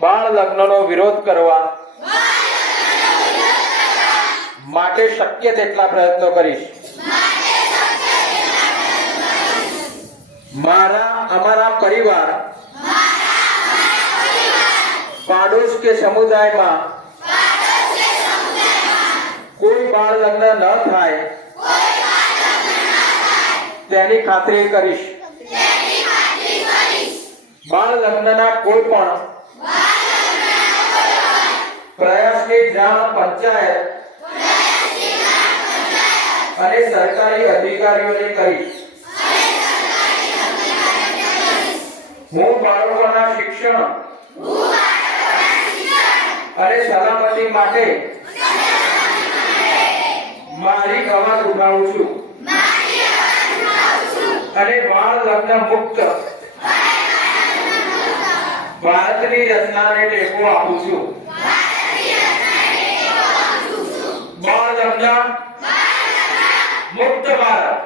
બાળ લગ્નનો વિરોધ કરવા માટે શક્ય તેટલા પ્રયત્નો કરીશ. અમારા પરિવાર, પાડોશ કે સમુદાયમાં કોઈ બાળ લગ્ન ન થાય તેની ખાતરી કરીશ. બાળ લગ્નના કોઈ પણ પ્રયાસની જાણ પંચાયત અને સરકારી અધિકારીઓને કરીશ. હું બાળકોના શિક્ષણ અને સલામતી માટે મારી અવાજ ઉઠાવું છું અને બાળ લગ્ન મુક્ત ભારતની રચનાને ટેકો આપું છું. બાળ લગ્ન મુક્ત ભારત.